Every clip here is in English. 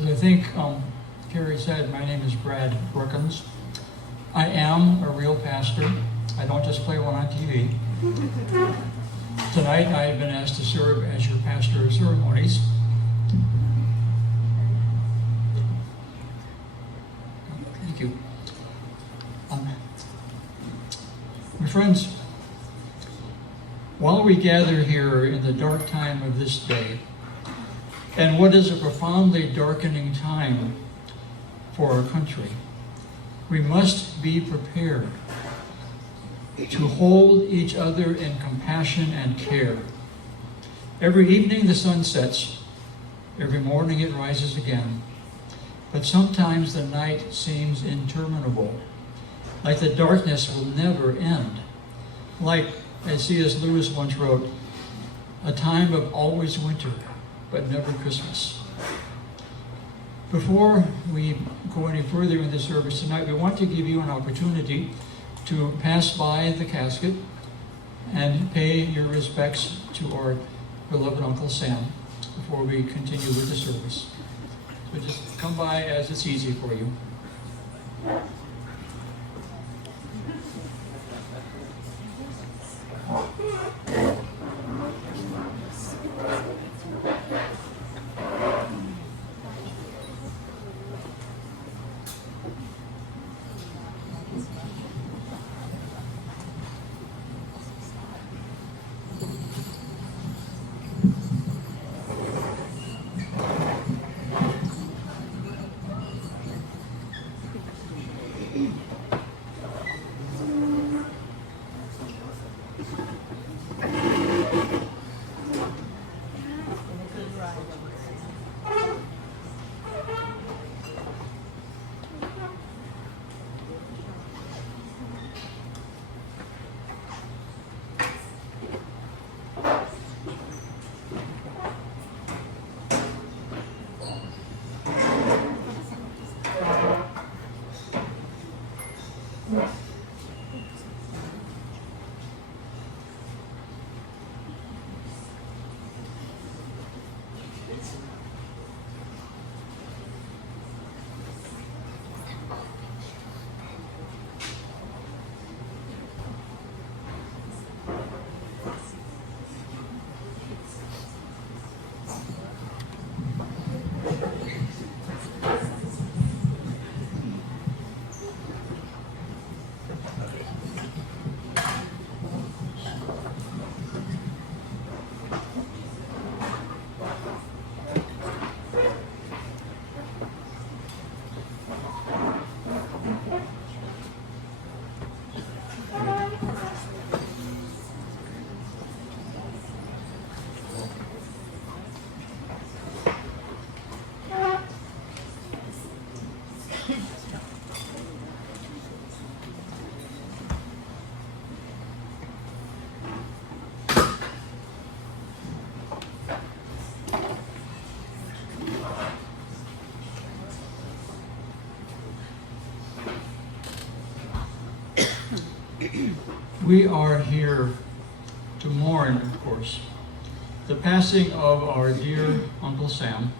As I think Carrie said, my name is Brad Brookins. I am a real pastor. I don't just play one on TV. Tonight I have been asked to serve as your pastor of ceremonies. Thank you. My friends, while we gather here in the dark time of this day, and what is a profoundly darkening time for our country, we must be prepared to hold each other in compassion and care. Every evening the sun sets, every morning it rises again, but sometimes the night seems interminable, like the darkness will never end, like, as C.S. Lewis once wrote, a time of always winter, but never Christmas. Before we go any further in the service tonight, we want to give you an opportunity to pass by the casket and pay your respects to our beloved Uncle Sam before we continue with the service. So just come by as it's easy for you. We are here to mourn, of course, the passing of our dear Uncle Sam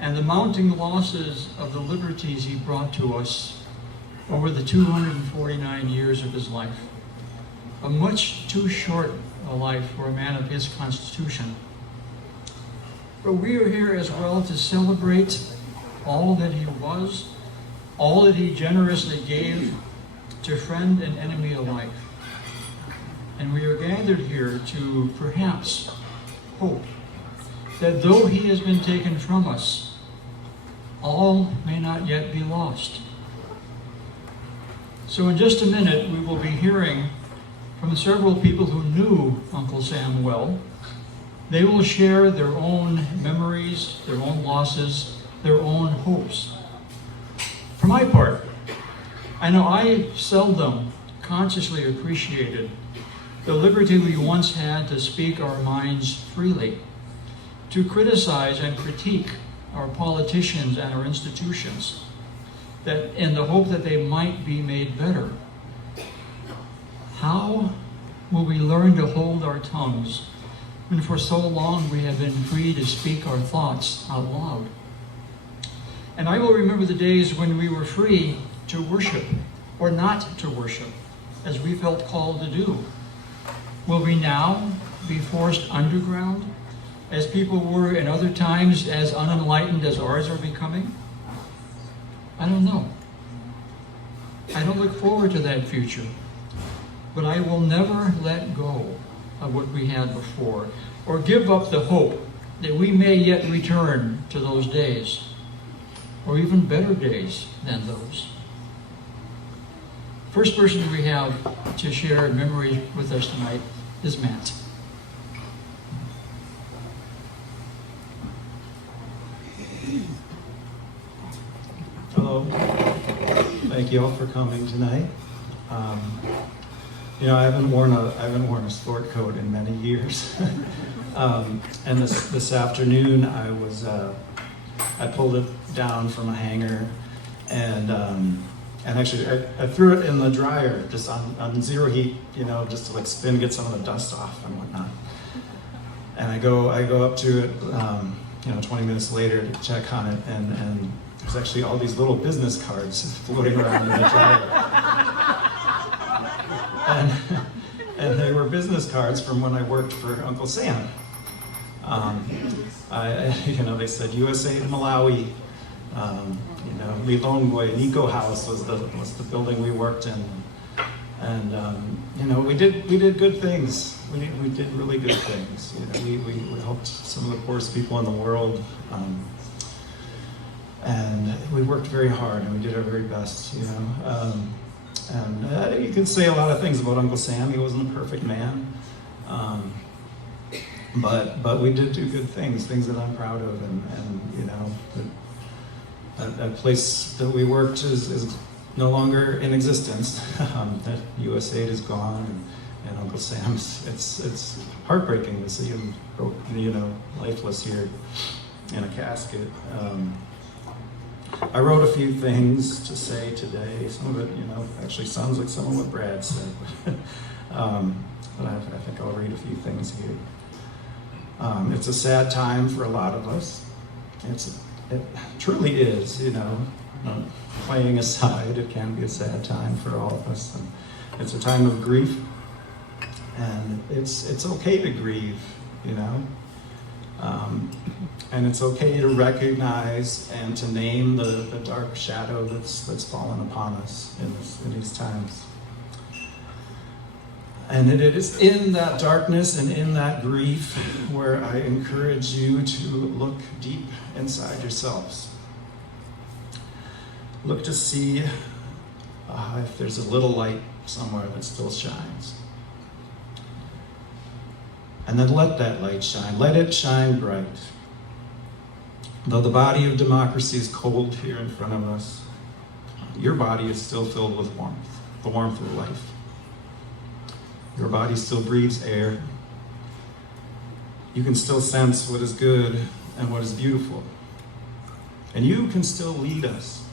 and the mounting losses of the liberties he brought to us over the 249 years of his life. A much too short a life for a man of his constitution. But we are here as well to celebrate all that he was, all that he generously gave to friend and enemy alike. And we are gathered here to perhaps hope that though he has been taken from us, all may not yet be lost. So in just a minute, we will be hearing from several people who knew Uncle Sam well. They will share their own memories, their own losses, their own hopes. For my part, I know I seldom consciously appreciated the liberty we once had to speak our minds freely, to criticize and critique our politicians and our institutions, that in the hope that they might be made better. How will we learn to hold our tongues when for so long we have been free to speak our thoughts out loud? And I will remember the days when we were free to worship or not to worship, as we felt called to do. Will we now be forced underground, as people were in other times, as unenlightened as ours are becoming? I don't know. I don't look forward to that future, but I will never let go of what we had before, or give up the hope that we may yet return to those days, or even better days than those. First person we have to share memories with us tonight is Matt. Hello. Thank you all for coming tonight. I haven't worn a sport coat in many years, and this afternoon I pulled it down from a hanger, and actually I threw it in the dryer just on zero heat, just to spin, get some of the dust off and whatnot. And I go up to it, 20 minutes later to check on it, and there's actually all these little business cards floating around in the dryer. And they were business cards from when I worked for Uncle Sam. They said USA to Malawi. Lilongwe, Nico House was the building we worked in, and we did good things. We did really good things. We helped some of the poorest people in the world, and we worked very hard, and we did our very best. You can say a lot of things about Uncle Sam. He wasn't a perfect man, but we did do good things that I'm proud of, that place that we worked is no longer in existence. That USAID is gone, and Uncle Sam's. It's heartbreaking to see him, lifeless here in a casket. I wrote a few things to say today. Some of it, actually sounds like some of what Brad said. But I think I'll read a few things here. It's a sad time for a lot of us. It truly is, playing aside, it can be a sad time for all of us. And it's a time of grief, and it's okay to grieve, and it's okay to recognize and to name the dark shadow that's fallen upon us in these times. And it is in that darkness and in that grief where I encourage you to look deep inside yourselves. Look to see if there's a little light somewhere that still shines. And then let that light shine. Let it shine bright. Though the body of democracy is cold here in front of us, your body is still filled with warmth, the warmth of life. Your body still breathes air. You can still sense what is good and what is beautiful. And you can still lead us.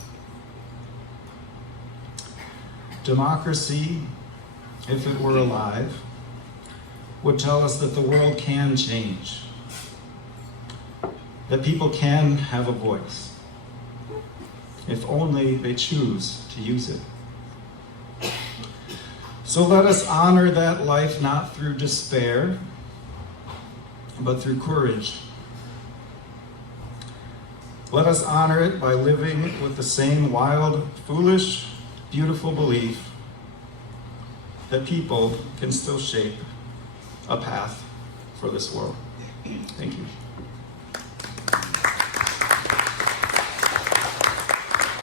Democracy, if it were alive, would tell us that the world can change, that people can have a voice, if only they choose to use it. So let us honor that life not through despair, but through courage. Let us honor it by living with the same wild, foolish, beautiful belief that people can still shape a path for this world. Thank you.